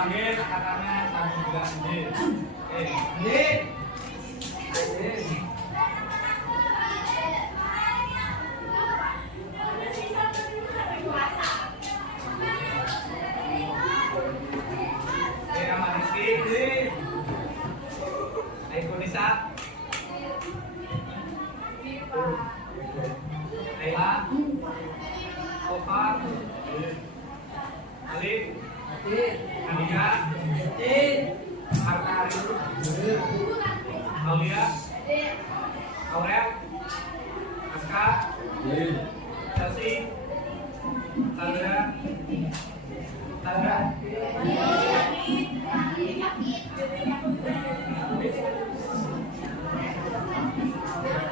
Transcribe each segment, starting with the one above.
panggil kakaknya sambil bilang J. J. Sama Rizky, J. Aiko Nisa. Ayla. Sofar. Alif. Anika. Arkari. Aulia. Aurel. Aska. Chelsea. Sandra. Sandra.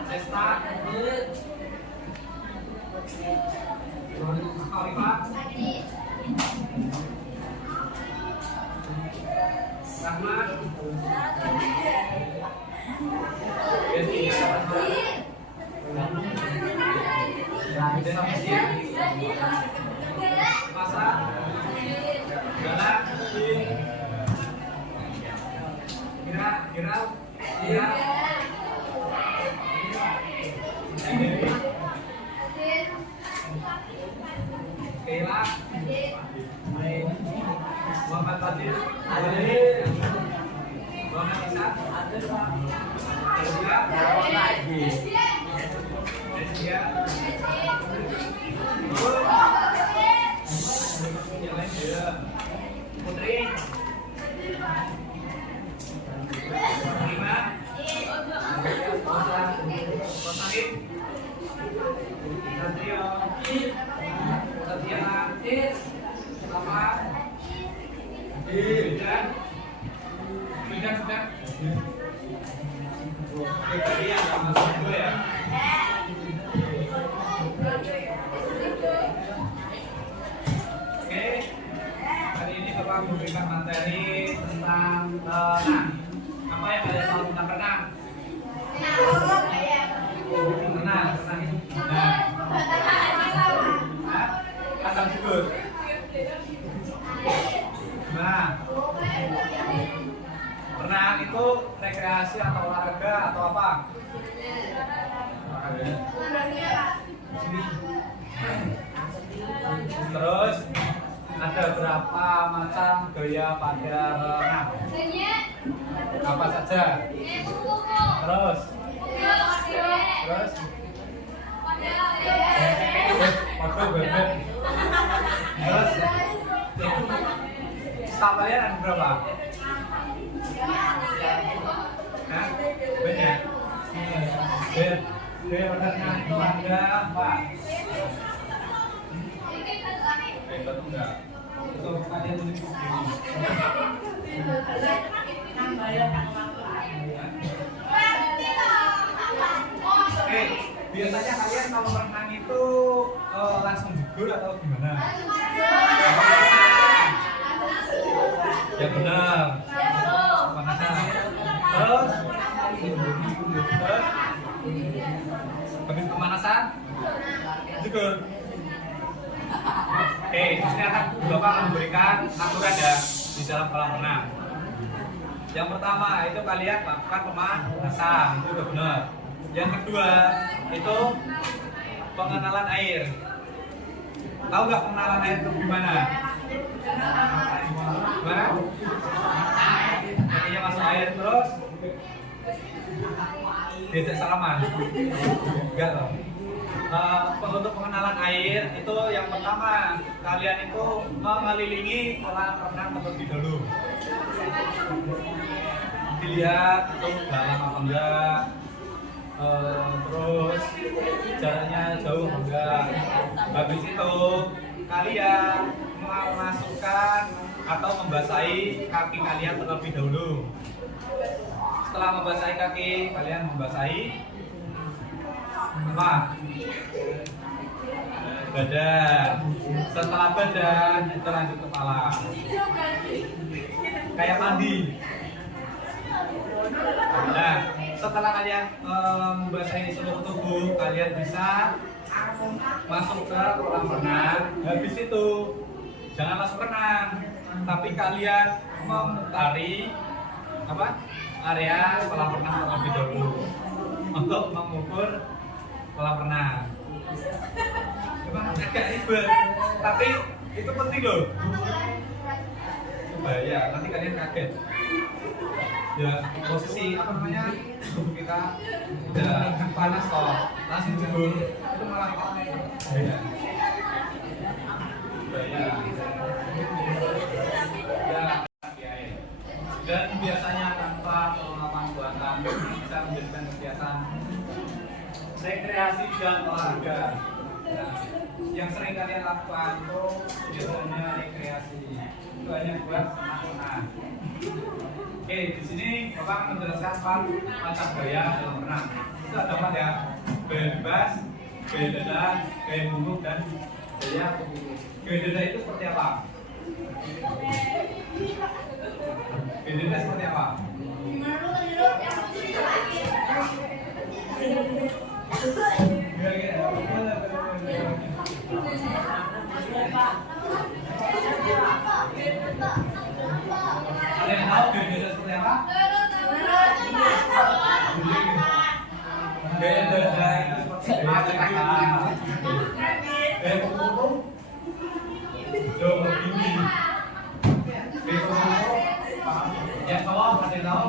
Cesta. Khalifah. Rahmat. Masa. Gala. Kira. Kayla. Muhammad Fadil. Muhammad Isa. Desia. Yang lain dia. Putri. Prima. Kosarin. Satrio. Tatiana. Lama. Sudah. Tadi yang masuk dulu ya. Oke. Hari ini Bapak memberikan materi tentang renang. Apa yang kalian tahu tentang renang? Renang. Asal sebut. Nah, renang itu rekreasi atau olahraga atau apa? Terus ada berapa macam gaya pada renang? Apa saja? Terus? Terus? Staff kalian ada berapa? Hah? Banyak? Renang itu ada apa? Betul enggak? Betul kalian menulis begini. Oke, biasanya kalian kalau renang itu langsung jegur atau gimana? Ya benar. Terus habis pemanasan jegur. Oke, di sini akan Bapak memberikan aturan ya di dalam kolam renang. Yang pertama itu kalian lakukan pemanasan, itu udah benar. Yang kedua itu pengenalan air. Tahu nggak pengenalan air itu gimana? Gimana? Kakinya masuk air terus diajak salaman. Enggak loh. Untuk pengenalan air itu yang pertama kalian itu mengelilingi kolam renang terlebih dahulu. Dilihat itu dalam apa enggak, terus jaraknya jauh apa enggak. Habis itu kalian memasukkan atau membasahi kaki kalian terlebih dahulu. Setelah membasahi kaki, kalian membasahi apa? Badan. Setelah badan, itu lanjut kepala. Kayak mandi. Nah, setelah kalian membasahi seluruh tubuh, kalian bisa masuk ke kolam renang. Habis itu jangan langsung renang, tapi kalian memutari apa area kolam renang terlebih dahulu untuk mengukur kolam renang. Memang agak ribet, tapi itu penting loh. Bahaya, nanti kalian kaget. Ya posisi apa namanya tubuh kita udah kan panas kok, langsung jebol itu malah bahaya. Bahaya. Ya, dan biasanya tanpa pengalaman buatan bisa menjadikan kegiatan rekreasi dan olahraga. Nah, yang sering kalian lakukan itu biasanya rekreasi, itu hanya buat senang-senang. Oke, di sini Bapak menjelaskan macam gaya dalam renang. Itu ada 4 ya, gaya bebas, gaya dada, gaya bungkuk, dan gaya kuku. Gaya dada itu seperti apa? Gaya dada seperti apa? Ada yang tahu gaya dada seperti apa? Gaya dada itu seperti apa? Gaya kuku jauh begini. Gaya kuku ya kalau ada yang tahu?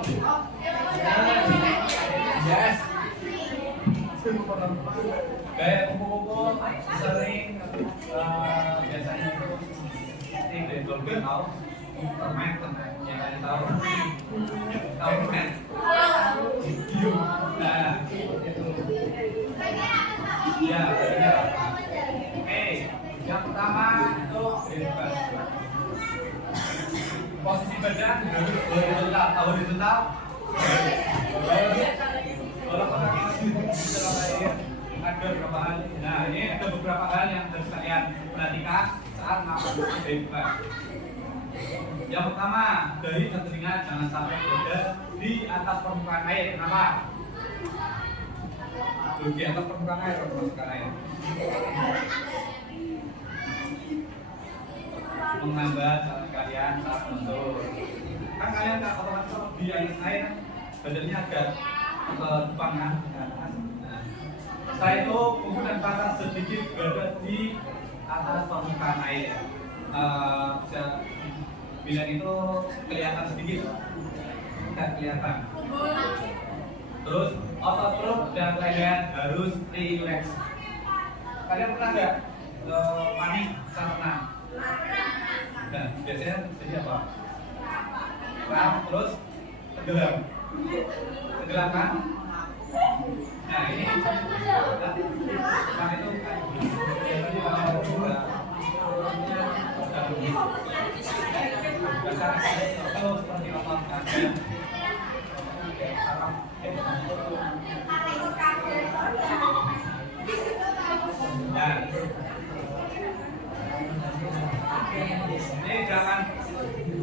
Yes. Gaya kuku sering biasanya itu gaya dolphin tahu? Permen yang kalian tahu permen nah itu ya oke yang pertama itu bebas posisi badan horizontal kalau kita di dalam air ada beberapa hal. Nah ini ada beberapa hal yang harus kalian perhatikan saat nafas bebas. Yang pertama, dahi dan telinga jangan sampai berada di atas permukaan air. Kenapa? Di atas permukaan air, menghambat kalian saat menentur. Kan kalian tak otomatis di atas air, badannya agak ke depan kan? Nah, setelah itu punggung dan pantat sedikit berada di atas permukaan air. Bila itu kelihatan sedikit, tidak kelihatan. Terus otot perut dan leher harus rileks. Kalian pernah nggak panik saat renang? Nah, biasanya terjadi apa? Terus tenggelam, tenggelam kan? Nah ini, kan itu kalau seperti apa ini jangan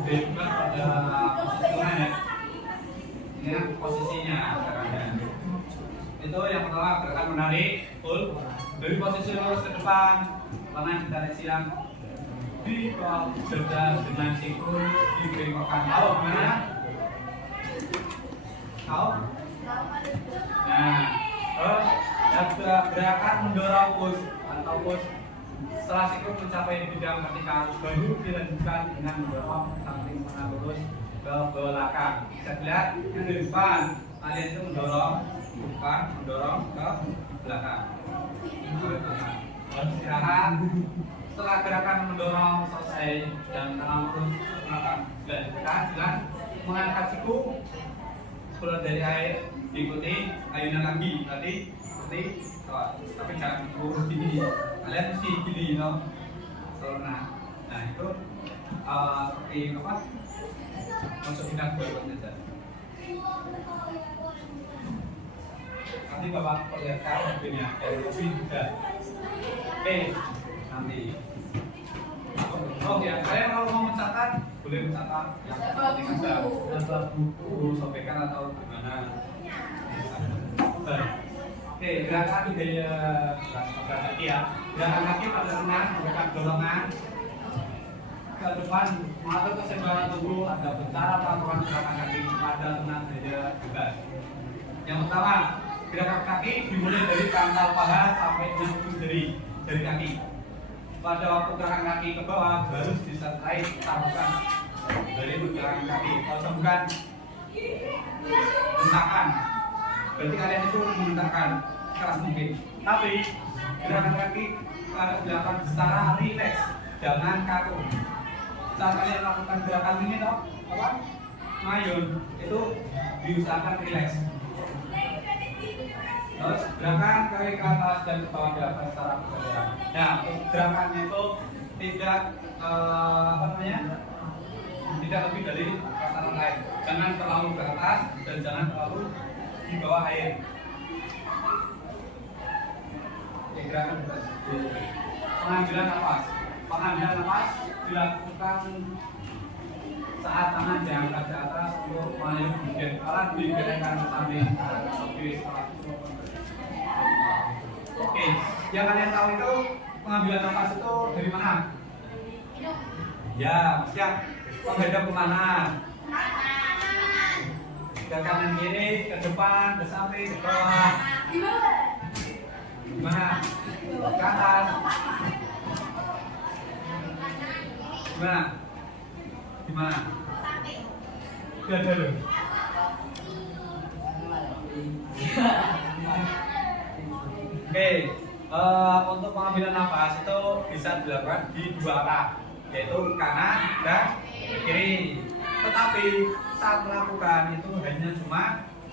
bebas pada posisinya ya. Ini kan posisinya itu yang pertama gerakan menarik full dari posisi lurus ke depan, tangan ditarik silang di bawah dada dengan siku dibengkokkan. Tahu gimana? Tahu? Nah, ada gerakan mendorong push atau push setelah siku mencapai di bidang vertikal baru dilanjutkan dengan mendorong samping tengah lurus ke belakang. Bisa dilihat di depan kalian itu mendorong bukan mendorong ke belakang. Harus istirahat. Setelah gerakan mendorong selesai dan tangan terus dilanjutkan dengan mengangkat siku keluar dari air, diikuti ayunan lagi tadi seperti tapi jangan lurus gini, kalian mesti gini loh. Nah itu seperti apa? Masukkan buat saja. Nanti Bapak perlihatkan mobilnya dari mobil juga. Oke, nanti. Oh ya, saya kalau mau mencatat boleh mencatat yang penting saja. Buku sobekan atau gimana? Oke, gerakan gaya kaki ya. Gerakan kaki pada renang menggunakan dorongan ke depan mengatur keseimbangan tubuh, ada cara melakukan gerakan kaki pada tenang saja bebas. Yang pertama, gerakan kaki dimulai dari pangkal paha sampai dengan ujung dari kaki. Pada waktu gerakan kaki ke bawah baru disertai tabukan dari gerakan kaki. Kalau bukan hentakan, berarti kalian itu menghentakkan keras mungkin. Tapi gerakan kaki harus dilakukan secara rileks, jangan kaku. Saat kalian melakukan gerakan ini toh, apa? Mayun itu diusahakan rileks. Terus gerakan kaki ke atas dan ke bawah dilakukan secara bergantian. Nah, gerakannya itu tidak tidak lebih dari tataran lain. Jangan terlalu ke atas dan jangan terlalu di bawah air. Gerakan pengambilan nafas. Pengambilan nafas dilakukan saat tangan diangkat ke atas untuk maju bagian alat digerakkan ke samping kiri. Oke, yang kalian tahu itu pengambilan nafas itu dari mana? Ya, siap. Menghadap kemana? Ke kanan kiri, ke depan, ke samping, ke bawah. Gimana? Ke atas. Gimana? Gimana? Gak ada loh. Oke, untuk pengambilan nafas itu bisa dilakukan di dua arah, yaitu kanan dan kiri. Tetapi saat melakukan itu hanya cuma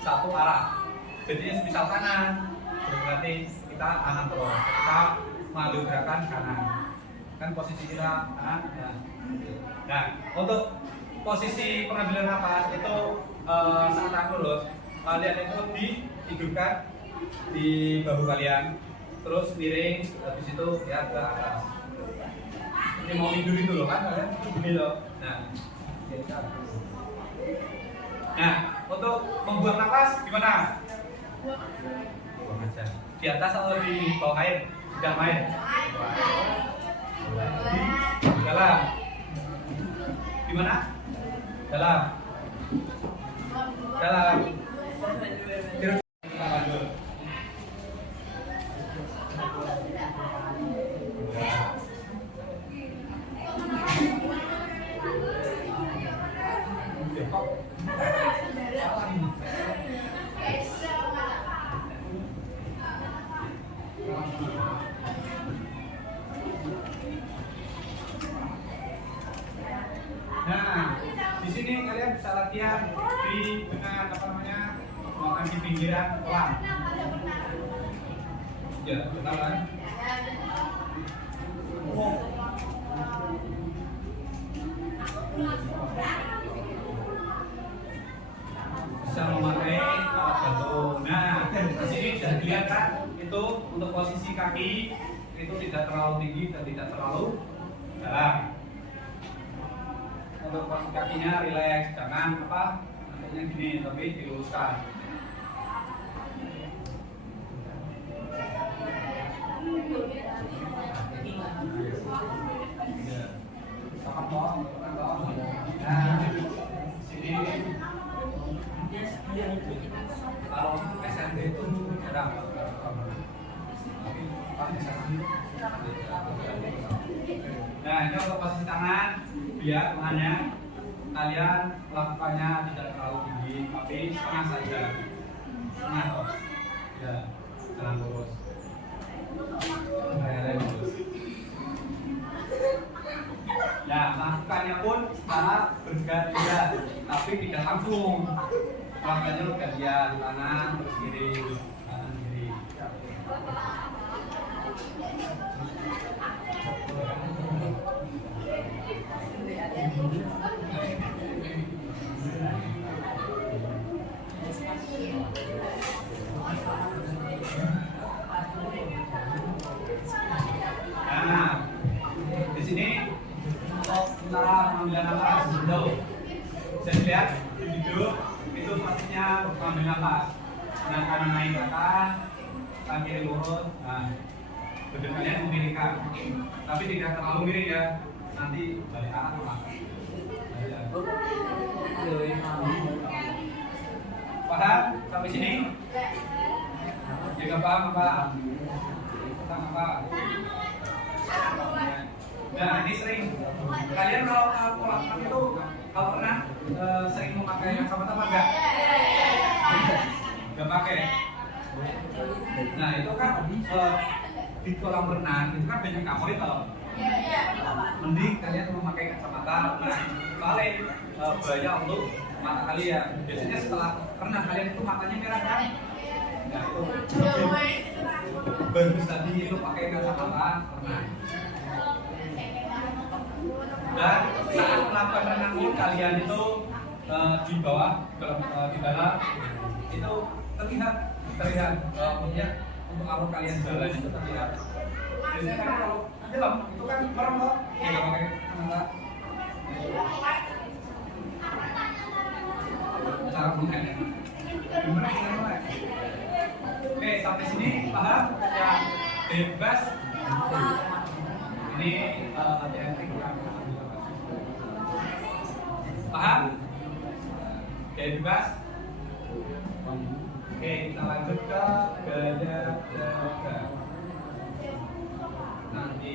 satu arah. Jadi misal kanan, berarti kita kanan terus. Kita mengambil gerakan kanan. Kan posisi kita kanan. Nah, untuk posisi pengambilan nafas itu saat lurus, kalian itu ditidurkan di bahu kalian, terus miring, habis itu ya ke atas. Ini mau tidur itu loh kan kalian begini loh. Nah, untuk membuang nafas gimana? Buang aja. Di atas atau di bawah air? Di dalam air? Di dalam. Gimana? Dalam. Dalam. Nah, di sini kalian bisa latihan dengan melakukan di pinggiran kolam. Ya, benar kan? Bisa memakai alat gantung. Nah, di sini bisa dilihat kan, itu untuk posisi kaki itu tidak terlalu tinggi dan tidak terlalu dalam. Untuk posisi kakinya rileks, jangan nantinya gini, tapi diluruskan. Nah, sini kalau SMP itu jarang. Nah, ini untuk posisi tangan, biar tangannya kalian lakukannya tidak terlalu tinggi, tapi setengah saja. Setengah kok. Ya, jangan lurus. Nah, melakukannya pun secara bergantian, tapi tidak langsung. Melakukannya bergantian, kanan terus kiri, kanan kiri. Nah, di sini cara pengambilan nafas itu bisa dilihat di video itu pastinya mengambil nafas. Nah, kanan naik ke atas, kaki kiri lurus. Nah, badan kalian memiringkan, tapi tidak terlalu miring ya. nanti balik arah lah. Paham sampai sini? Jika paham apa? Tentang apa? Nah ini sering kalian kalau pola makan itu kalau pernah sering memakai kacamata enggak? Enggak pakai. Nah itu kan di kolam renang itu kan banyak kamar itu. Mending kalian memakai kacamata. Nah soalnya bahaya untuk mata kalian. Biasanya setelah renang kalian itu matanya merah kan? Nah itu bagus tadi itu pakai kacamata renang. Dan saat melakukan renang pun kalian itu di bawah di dalam itu terlihat punya untuk awal kalian jalan itu terlihat. Biasanya kan kalau jelam itu kan merem loh, nggak pakai kacamata. Cara menggunakannya. Gimana caranya? Oke sampai sini paham? Ya bebas. Ini latihan kurang. Paham? Oke bebas. Oke kita lanjut ke gaya jaga. Nanti.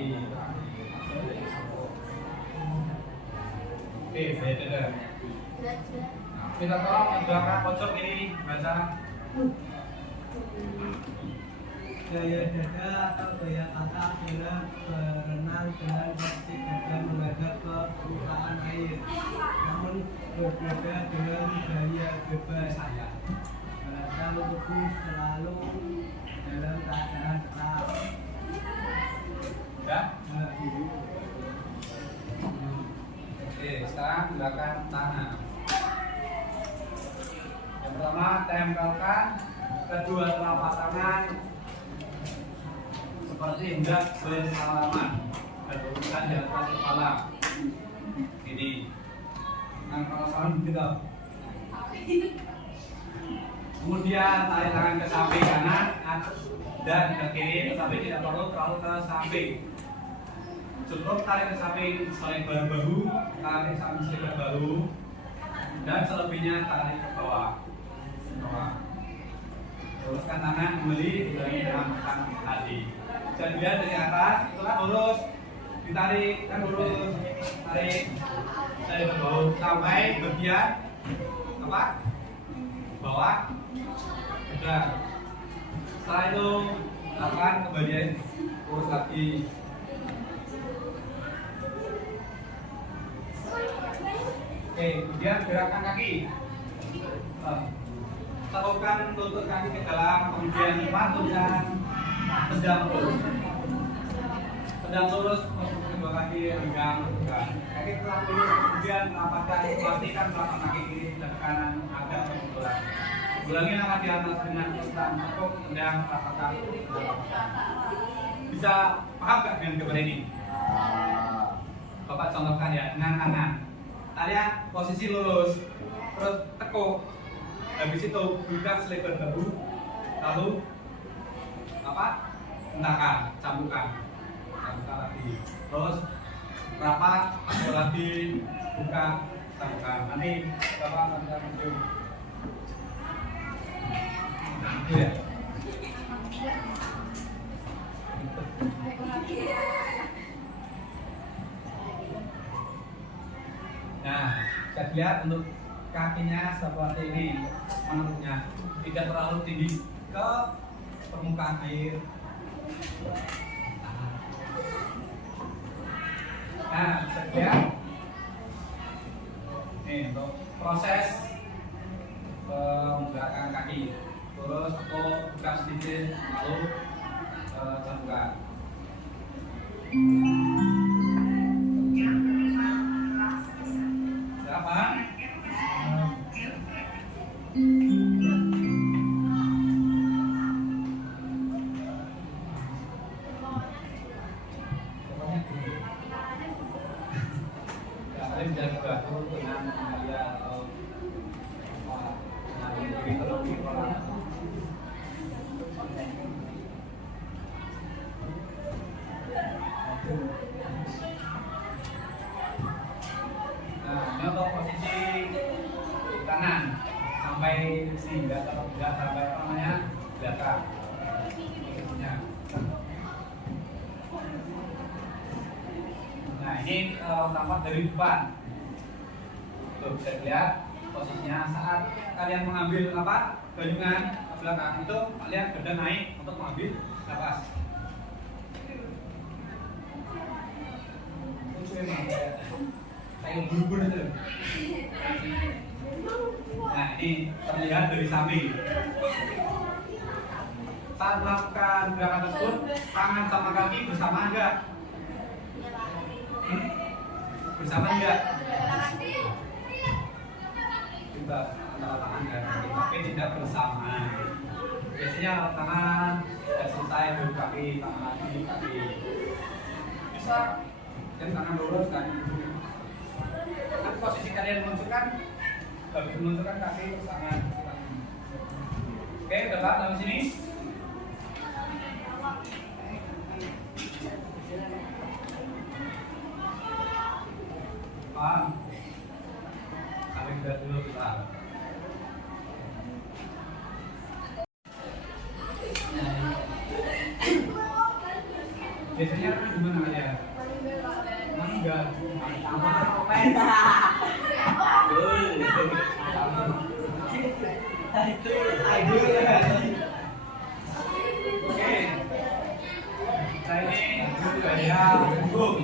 Oke gaya jaga. Kita tolong menegakkan pojok ini baca. Gaya dada atau gaya kakak adalah berenang dengan posisi dada menghadap ke permukaan air, namun berbeda dengan gaya bebas. Dada tubuh selalu dalam keadaan tetap. Ya? Oke, sekarang gerakan tangan. Yang pertama, tempelkan kedua telapak tangan seperti hendak bersalaman berurutan di atas kepala. Ini. Nah, kalau salam gitu. Kemudian tarik tangan ke samping kanan dan ke kiri, tapi tidak perlu terlalu ke samping. Cukup tarik ke samping selebar bahu, tarik samping selebar bahu, dan selebihnya tarik ke bawah. Luruskan tangan kembali dari tangan tadi. Jadi dilihat dari atas, itu kan lurus, ditarik, kan lurus, tarik, dari bawah sampai bagian apa? Bawah. Sudah. Setelah itu lakukan kembali lurus lagi. Oke, kemudian gerakan kaki. Teguhkan lutut kaki ke dalam, kemudian patungkan tegak lurus. Tegak lurus, kedua kaki pegang tegak. Kaki tegak lurus, kemudian rapatkan, pastikan telapak kaki kiri dan kanan agak berbenturan. Ulangi langkah di atas dengan pelan tekuk, tendang, rapatkan. Bisa paham gak dengan gambar ini? Bapak contohkan ya dengan tangan. Kalian posisi lurus, terus tekuk. Habis itu buka selebar bahu, lalu apa? Hentakan, cambukan lagi. Terus rapat, masuk lagi, buka, cambukan. Nanti bapak akan menunjuk. Itu ya. Nah, bisa dilihat untuk kakinya seperti ini, menurutnya tidak terlalu tinggi ke permukaan air. Nah, sekian ini untuk proses menggerakkan kaki. Terus buka sedikit, lalu cambukan. Siapa? Kalian jangan bergaul dengan kalian atau dengan teknologi orang. sampai sini, nggak sampai apa namanya belakang. Ya. Nah ini tampak dari depan. Tuh bisa lihat posisinya saat kalian mengambil apa gayungan ke belakang itu kalian beda naik untuk mengambil nafas. Kayak buru-buru itu. Nah ini terlihat dari samping. Saat melakukan gerakan tersebut, tangan sama kaki bersama enggak? Bersama enggak? Juga antara tangan dan kaki, tapi tidak bersama. Biasanya tangan sudah selesai dari kaki, tangan kaki. Bisa dan tangan lurus kaki. Tapi posisi kalian menunjukkan harus menunjukkan kaki bersama. Oke, udah Pak, dalam sini. Paham? Sampai kita dulu kita. Biasanya kan gimana aja? Enggak. Tambah komen. Oke. Saya ini gaya punggung.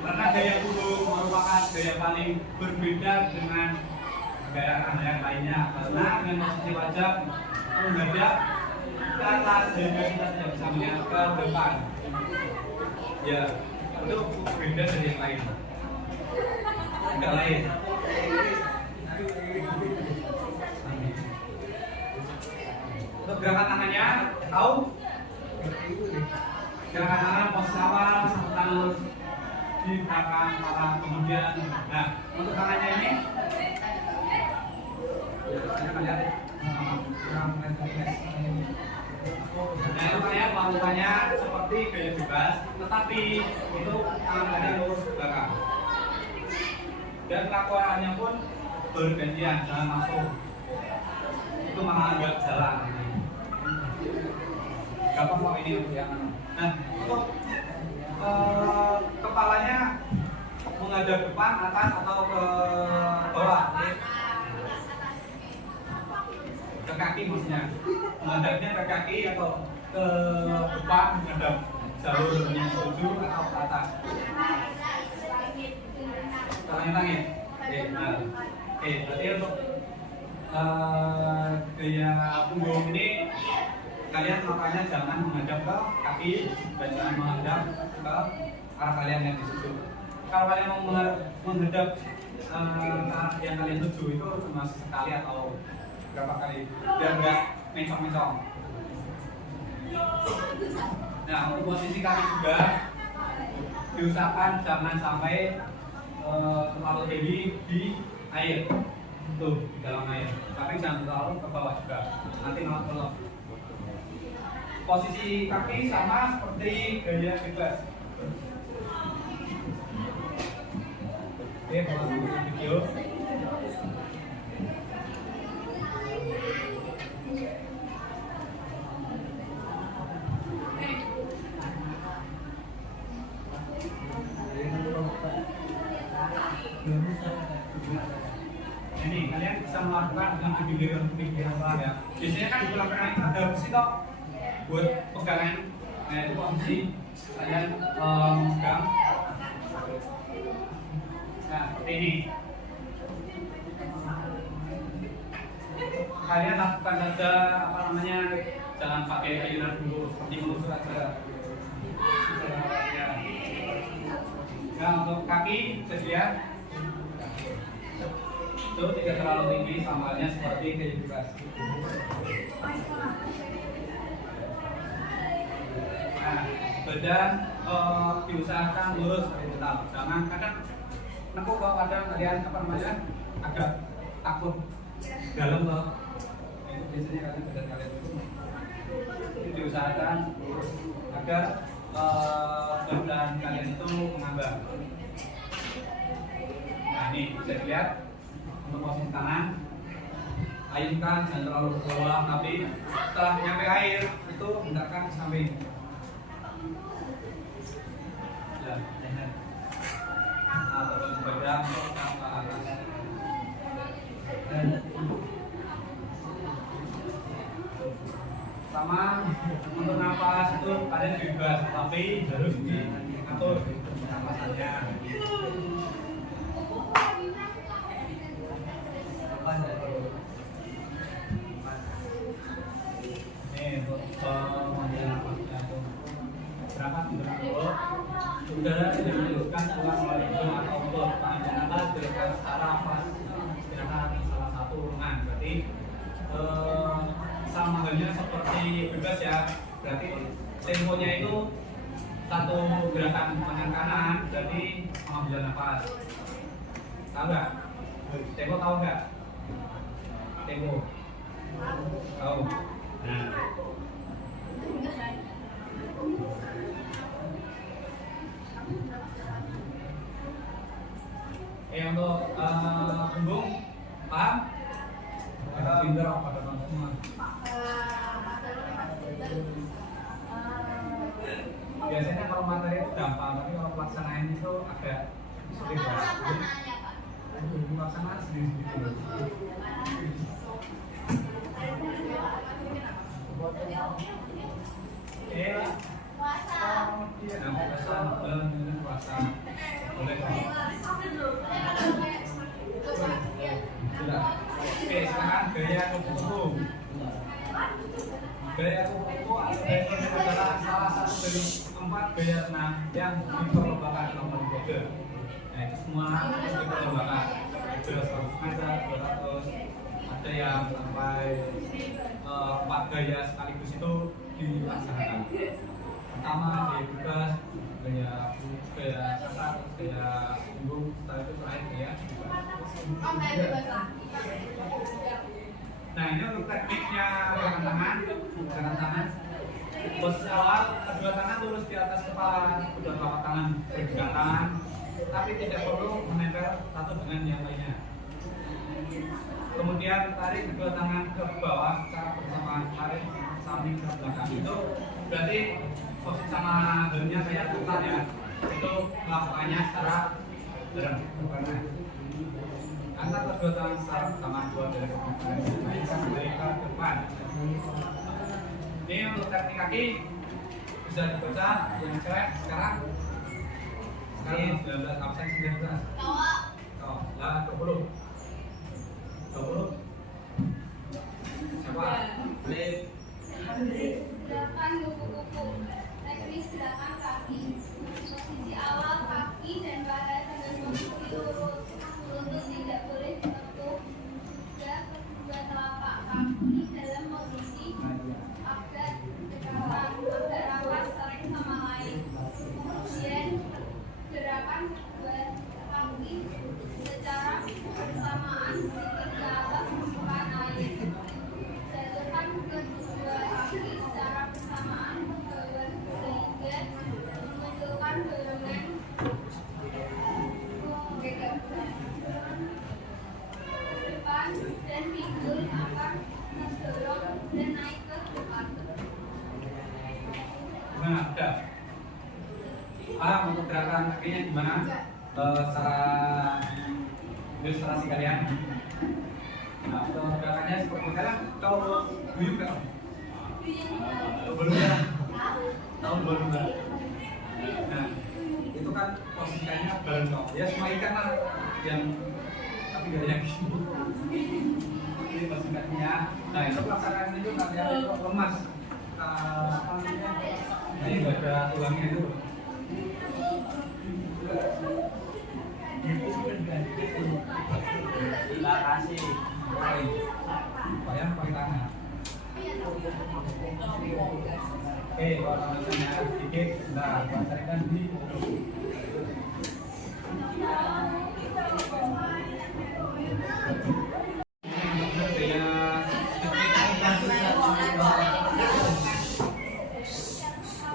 Karena gaya punggung merupakan gaya paling berbeda dengan gaya yang lainnya. Karena dengan posisi wajah menghadap ke atas sehingga kita tidak bisa melihat ke depan. Ya, itu berbeda dari yang lain. Enggak lain. Untuk gerakan tangannya, tahu? Gerakan tangan posisi awal, tangan di belakang, kemudian. Nah, untuk tangannya ini, kita lihat nah itu kayak melakukannya seperti gaya bebas, tetapi itu tangan kalian lurus ke belakang. Dan pelakuannya pun bergantian, jangan langsung. Itu malah agak jalan. Gampang kok ini untuk yang. Nah, untuk kepalanya menghadap depan, atas atau ke bawah. Ke kaki maksudnya, menghadapnya ke kaki atau ke depan menghadap jalur yang menuju atau ke atas. Tangan-tangan. Oke, benar. Oke, berarti untuk gaya punggung ini kalian melakukannya jangan menghadap ke kaki dan jangan menghadap ke arah kalian yang dituju. Kalau kalian mau menghadap ke arah yang kalian tuju itu cuma sekali atau berapa kali biar nggak mencong-mencong. Nah untuk posisi kaki juga diusahakan jangan sampai terlalu tinggi di air, tuh di dalam air, tapi jangan terlalu ke bawah juga, nanti malah kelop. Posisi kaki sama seperti gaya bebas. Oke, kalau video. Ini kalian bisa melakukan dengan pikiran ya. Biasanya kan di belakang ada besi toh buat pegangan. Nah itu posisi kalian pegang. Nah seperti ini. Kalian lakukan saja apa namanya, jangan pakai ayunan dulu, seperti menusuk aja. Nah untuk kaki sedia itu tidak terlalu tinggi, sama halnya seperti gaya bebas. Nah badan diusahakan lurus seperti tetap, jangan kadang nekuk kalau kadang kalian apa namanya agak takut dalam loh. Itu biasanya kalian badan kalian itu diusahakan lurus agar badan kalian itu mengambang. bisa dilihat untuk posisi tangan. Ayunkan jangan terlalu ke bawah, tapi setelah nyampe air itu hendakkan ke samping. Ya, leher. Nah, terus badan ke atas. Sama untuk nafas itu kalian bebas, tapi harus diatur nafasannya. Untuk berangkat udara tidak diluluskan keluar melalui hidung atau mulut. Panjang nafas dilakukan secara istirahat salah satu lengan. Berarti sama halnya seperti bebas ya. Berarti temponya itu satu gerakan tangan kanan, berarti pengambilan nafas. Tahu nggak? Tempo tahu nggak? Tempo tahu. Nah, untuk punggung paham? Pinter apa pada semua? Biasanya kalau materi itu gampang, tapi kalau pelaksanaan itu agak sulit ya. Pelaksanaan sendiri-sendiri. Puasa boleh. Sudah. Oke, sekarang gaya kupu-kupu. Gaya kupu-kupu adalah salah satu dari 4 gaya renang yang diperlombakan nomor kode. Nah, itu semua diperlombakan. Ada 100 meter, 200, ada yang sampai 4 gaya sekaligus itu dilaksanakan. Pertama gaya bebas, gaya kasar, gaya punggung, setelah itu terakhir gaya. Nah, ini untuk tekniknya gerakan tangan. Posisi awal, kedua tangan lurus di atas kepala, kedua telapak tangan berdekatan, tapi tidak perlu menempel satu dengan yang lainnya. Kemudian tarik kedua tangan ke bawah secara bersamaan, tarik samping ke belakang. Itu berarti posisi sama badannya kayak putar ya. Itu melakukannya secara bareng. Angkat kedua tangan secara bersamaan, dua dari ke depan. Ini untuk teknik kaki bisa dibaca yang cewek sekarang 19 absen 19. Lah 20. Siapa? Gerakan kupu-kupu. Teknis gerakan kaki. Posisi awal kaki dan badan dengan posisi lurus. Lutut tidak boleh ditekuk. Juga kedua telapak kaki dalam posisi agak dekatan, agak rapat saling sama lain. Kemudian gerakan kedua kaki secara bersamaan ke atas permukaan air. Jatuhkan kedua kaki secara bersamaan ke bawah sehingga memunculkan dorongan depan dan pinggul akan mendorong dan naik ke depan. Gimana? Udah? Untuk gerakan kakinya gimana? Secara ilustrasi kalian. Nah, untuk gerakannya seperti kalian tahu duyung nggak? Belum ya? Tahu belum nggak? Nah, itu kan posisinya balon ya semua ikan lah yang tapi gak yang ini posisi kakinya. Nah, itu pelaksanaan itu kalian itu lemas. Apa namanya? Ini nggak ada tulangnya itu. Terima kasih. Bayang pakai tangan. Oke, kalau tangannya sedikit, nah, carikan di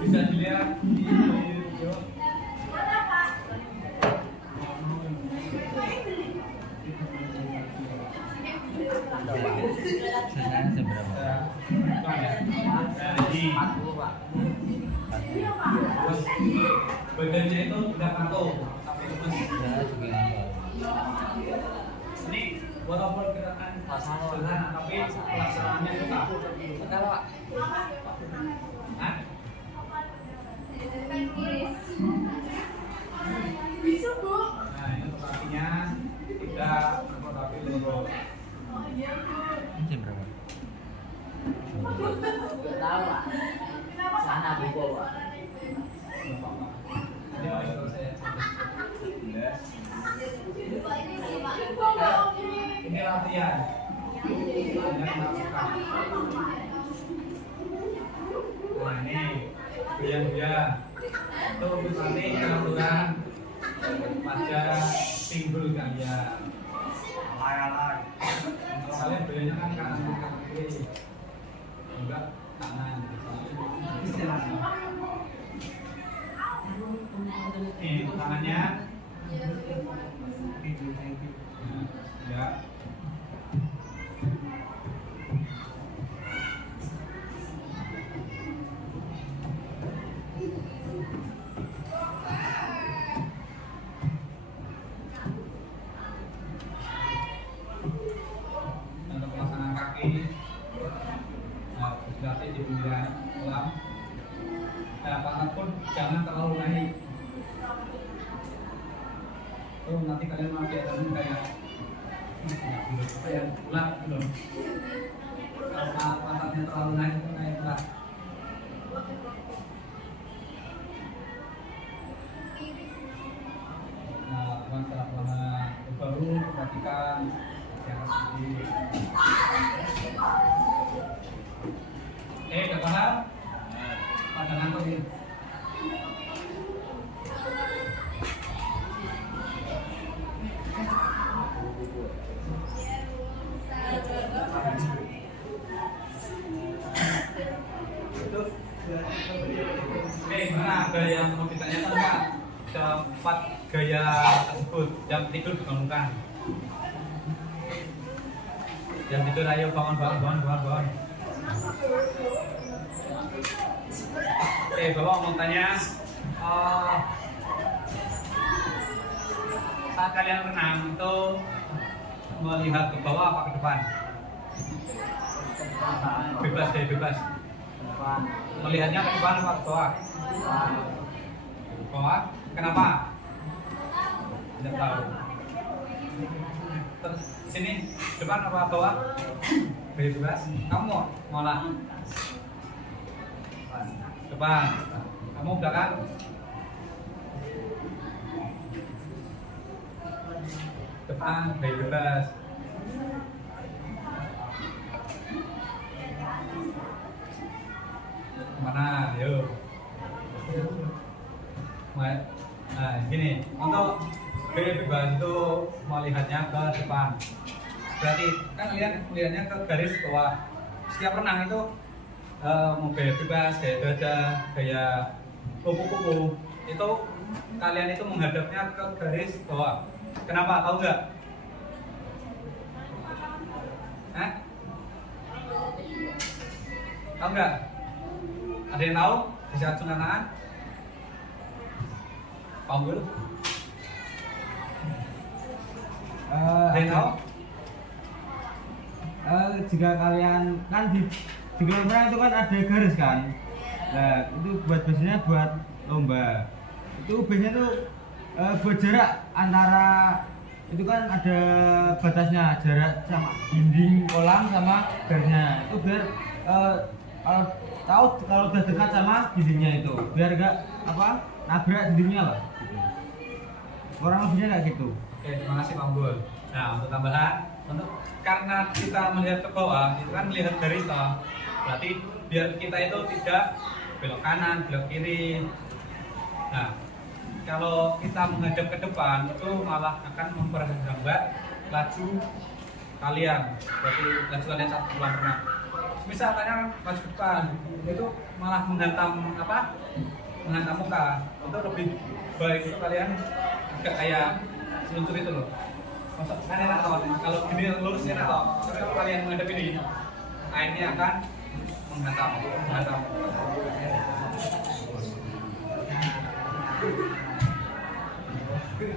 bisa dilihat di video. modelnya itu udah kantor tapi terus ini walaupun gerakan sederhana tapi pelaksanaannya susah. Kalau Pak, Hah? Bisa bu. Nah ini untuk kakinya tidak tapi lurus. jam berapa? Nggak tahu Pak. Sana buku Pak. Ini mau ikut saya. Yes. Ini latihan. Latihan melakukan. Nah ini goyang-goyang. Itu berarti kelenturan pada pinggul kalian. Alay-alay. Kalau kalian goyangnya kan kanan kiri, enggak kanan. Ini tangannya. Ya. Untuk pelaksanaan kaki, nah, berarti di pinggiran kolam. Nah, pantat pun jangan terlalu naik. Oh, nanti kalian mau kelihatan kayak apa ya, ulat gitu. Kalau pantatnya terlalu naik itu kayak ulat. Nah, setelah pelanggaran baru perhatikan yang sedikit. Udah paham? Pada ngantuk ya. Gimana ada yang mau ditanyakan Pak? Cepat gaya tersebut, jam tidur dibangunkan. Jam tidur ayo bangun. Bapak mau tanya, saat kalian renang itu melihat ke bawah apa ke depan? Bebas. Melihatnya ke depan apa ke bawah? Bawah. Kenapa? Tidak tahu. Terus sini depan apa bawah? Bebas. Kamu mau lah? Depan. Kamu belakang. Depan bebas. Mana? Yuk. Nah, gini, untuk gaya bebas itu melihatnya ke depan. Berarti kan lihatnya ke garis bawah. Setiap renang itu mau gaya bebas, gaya dada, gaya kupu-kupu itu kalian itu menghadapnya ke garis bawah. Kenapa? Tahu nggak? Hah? Tahu nggak? Ada yang tahu? Bisa acungkan tangan? Panggul? Ada yang tahu? Jika kalian kan di kolam renang itu kan ada garis kan, nah itu biasanya buat lomba. Itu biasanya tuh buat jarak antara itu kan ada batasnya, jarak sama dinding kolam sama garisnya. Itu biar kalau udah dekat sama dindingnya itu, biar enggak nabrak dindingnya lah. Gitu. Kurang lebihnya kayak gitu. Oke, terima kasih Pak Bul. Nah, untuk tambahan, karena kita melihat ke bawah, itu kan melihat garis toh. Berarti biar kita itu tidak belok kanan, belok kiri. Nah, kalau kita menghadap ke depan itu malah akan memperlambat laju kalian. Berarti laju kalian saat pulang renang. Misal kalian maju ke depan, itu malah menghantam menghantam muka. Untuk lebih baik itu kalian agak kayak seluncur itu loh. Masuk kan enak toh. Kalau gini lurus enak toh. Tapi kalau kalian menghadap ini, airnya akan menghantam. Untuk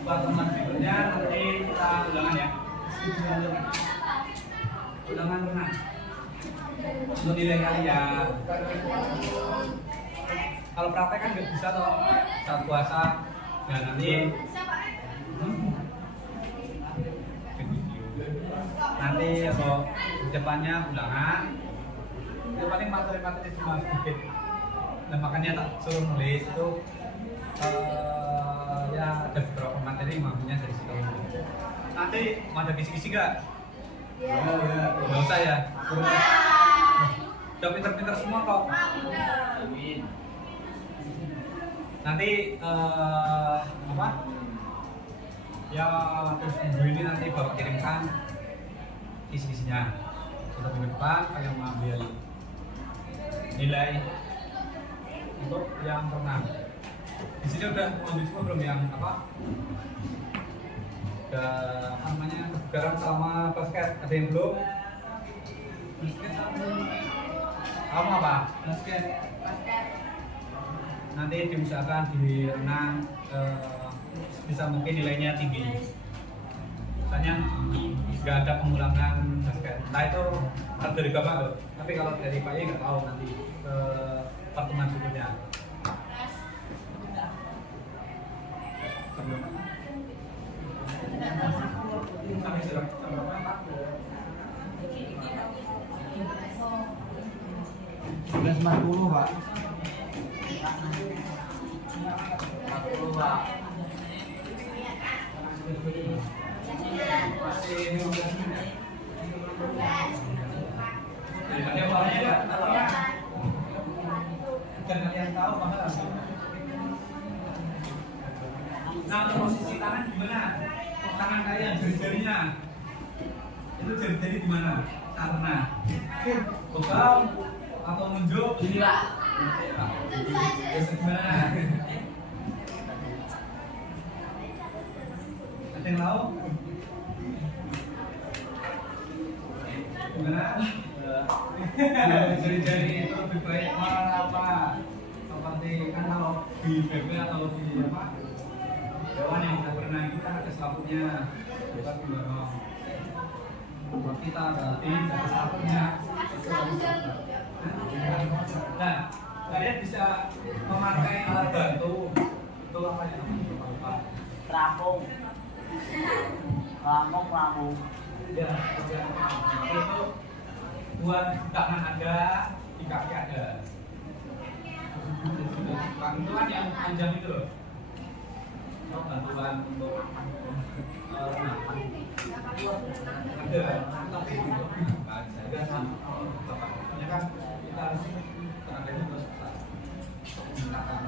pertemuan berikutnya nanti kita ulangan ya. Ulangan renang. Untuk nilai kalian. Kalau praktek kan nggak bisa toh saat puasa. Nah nanti atau depannya ulangan. Itu paling materi-materi cuma sedikit. Nah makanya tak suruh nulis itu ya ada beberapa materi mampunya dari situ. Nanti mau ada kisi-kisi nggak? Nggak usah ya. Udah pinter-pinter semua kok. Nanti apa? Ya terus minggu ini nanti bapak kirimkan kisi-kisinya. Untuk minggu depan kalian mengambil nilai untuk yang renang. Di sini udah mengambil semua belum yang apa? Udah apa namanya kebugaran sama basket ada yang belum? Basket sama kamu apa? Basket. Nanti diusahakan di renang bisa mungkin nilainya tinggi. Misalnya nggak ada pengulangan basket. Nah itu harus dari bapak loh. Tapi kalau dari Pak Ye nggak tahu nanti pertemuan berikutnya. Sampai sudah berapa? 11.40 Pak. 40 Pak. Masih 15 menit. Daripada awalnya ya, dan kalian tahu bahwa nah posisi tangan gimana? Tangan kalian jari-jarinya itu jari-jari gimana? Karena bekal atau menunjuk Gini Pak. biasa gimana? Ada yang tahu? Gimana? Jari-jari itu lebih baik apa? Seperti kan kalau di BB atau di apa? Hewan yang kita berenang itu kan ada selaputnya. Kita mendorong. Buat kita berarti ada selaputnya. Nah, kalian bisa memakai alat bantu. Itu apa ya? Terapung. Lamung. Ya, itu buat tangan ada, di kaki ada. Itu kan yang panjang itu loh. Oh, bantuan untuk renang. Ada, tapi untuk jaga sama bapaknya kan kita harus tenaganya harus besar. Menggunakan.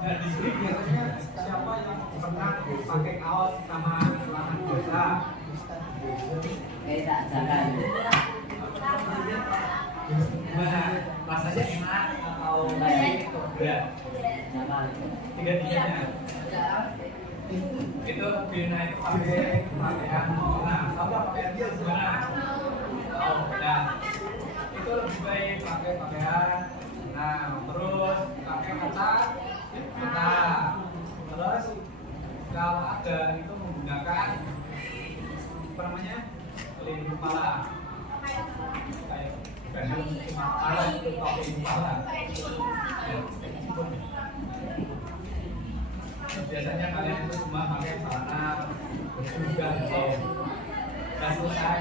Nah di sini biasanya siapa yang pernah pakai kaos sama celana biasa? Tak jalan. Gimana? Rasanya enak atau berat? Jalan. Tiga-tiganya. Itu Bina itu pakai pakaian nah apa pakaian dia gimana? Oh, nah itu lebih baik pakai pakaian nah terus pakai mata terus kalau ada itu menggunakan apa namanya pelindung kepala kayak bukan cuma kepala itu topi kepala biasanya kalian itu cuma pakai celana juga dan selesai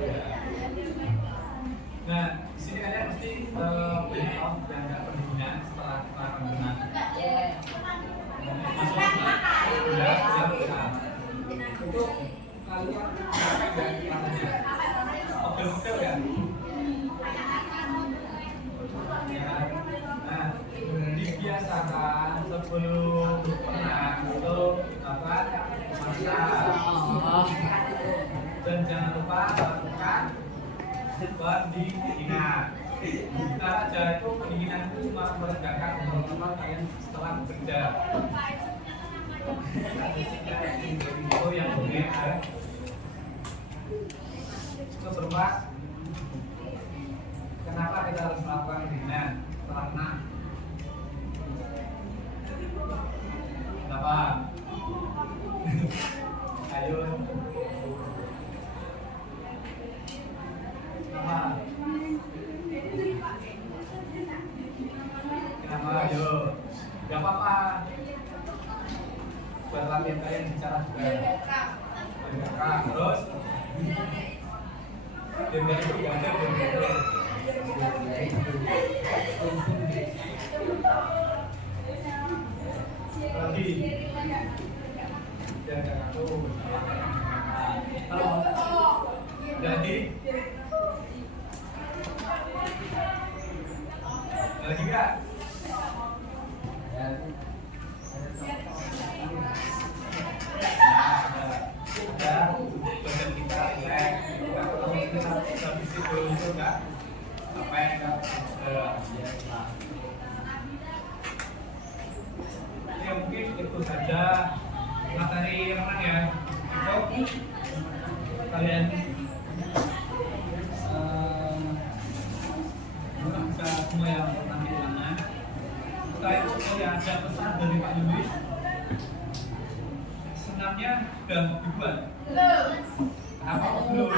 ya. Nah di sini kalian mesti punya kaos yang nggak berguna setelah renang masuk itu kalian pakai rasanya pegel-pegel ya. Nah dibiasakan sebelum renang itu dapat masak dan jangan lupa lakukan body ingat. sebentar aja, itu pendinginan itu cuma meredakan teman-teman kalian setelah bekerja. Itu yang berbeda. Itu berupa kenapa kita harus melakukan pendinginan setelah renang? Kenapa? Ayo. Kenapa? Kenapa? Ayo. Gak apa-apa. Buat latihan kalian bicara juga. Terus dan itu gak ada lagi dan aku jadi lagi gak? Badan kita relax, kita habis itu enggak apa yang enggak ya mungkin itu saja materi renang ya. Itu kalian bisa semua yang nanti ulangan. Setelah itu saya ada pesan dari Pak Luis. Senamnya sudah dibuat. Kenapa belum?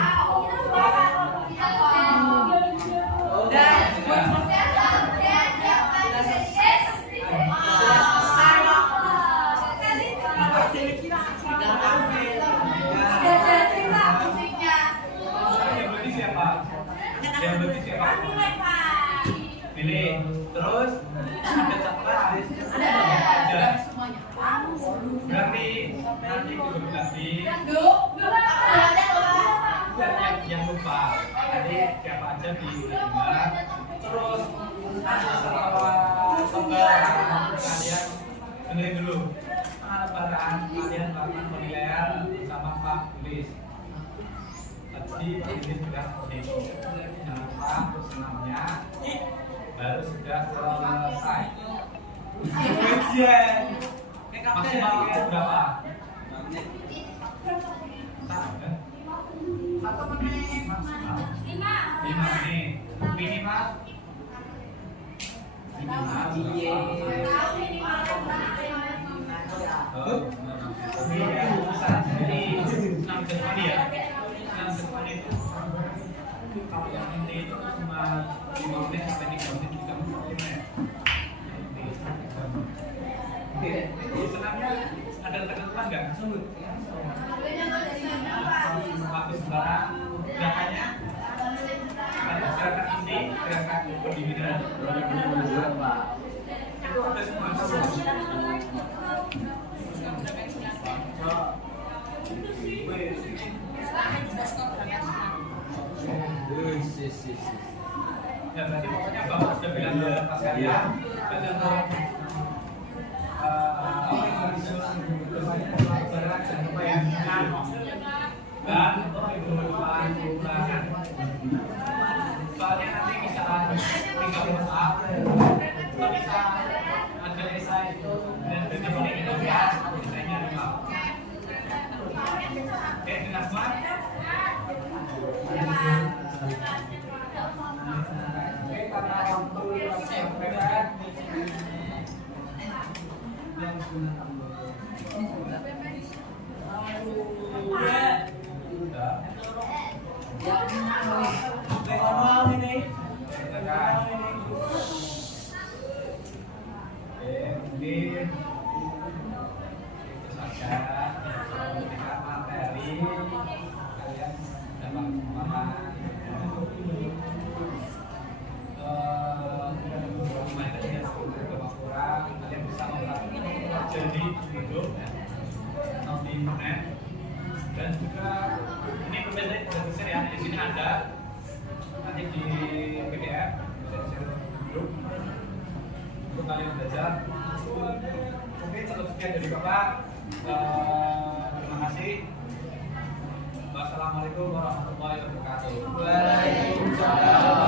Yang berarti siapa? Yang berarti siapa? Pilih. Terus ada catatan. Ada semuanya. Berarti nanti kita berarti yang lupa. Jadi siapa aja di dengar. Terus nanti setelah kalian dengerin dulu pengalaman kalian melakukan penilaian sama Pak Tulis. Tadi Pak Tulis sudah seperti itu. Jangan lupa untuk senamnya baru sudah selesai. Ujian maksimal berapa? 1 menit maksimal. 5 menit minimal. Kalau yang ini itu cuma 5 menit sampai 3 menit, 3 menit. Oke, senamnya ada ketentuan nggak? Waktu sekarang gerakannya ada gerakan inti, gerakan pendinginan. Itu ada semua. Ya berarti pokoknya Bapak sudah bilang ke pas kalian dan untuk dan untuk ulangan. Soalnya nanti bisa tinggal WhatsApp, bisa ada esai dan ini kita lihat esainya lima. Oke, dengan semua. Oke, karena waktu yang berbeda. Mungkin itu saja materi kalian dapat pemahaman. Kalian bisa jadi hidup di internet dan juga ini pembelajaran sudah besar ya, di sini ada nanti di PDF bisa di-share grup untuk kalian belajar. Mungkin cukup sekian dari Bapak. Terima kasih. Wassalamualaikum warahmatullahi wabarakatuh. Waalaikumsalam.